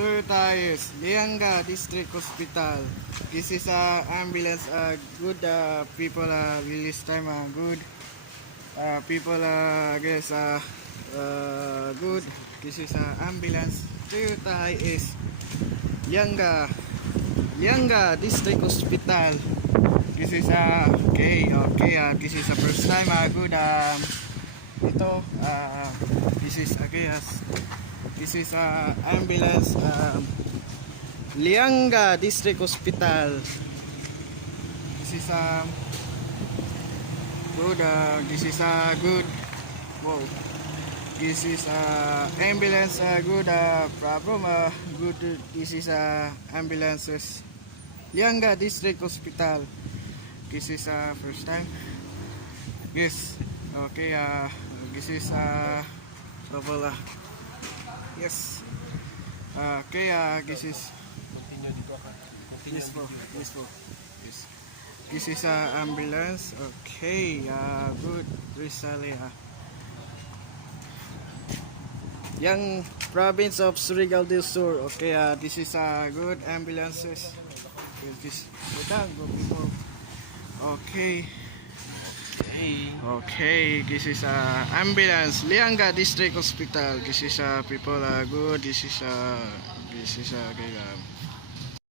Toyota is Lianga District Hospital. This is a ambulance. Good people. Release time. Good people. Guess good. This is a ambulance. Toyota is Lianga District Hospital. This is okay. This is the first time. Good. Ito. This is okay. This is ambulance. Lianga District Hospital. This is good. This is good. Wow. This is ambulance. Good problem. Good. This is ambulances. Lianga District Hospital. This is first time. Yes. Okay. This is trouble. Yes. Okay. This is. Continue dito ka. Continue Yes po. dito. Yes po. Yes. This is ambulance. Okay. Good. Recently. Young province of Surigao del Sur. Okay. This is good ambulances. Okay. This. Go people. Okay. Okay, this is ambulance Lianga District Hospital. This is people good. This is okay.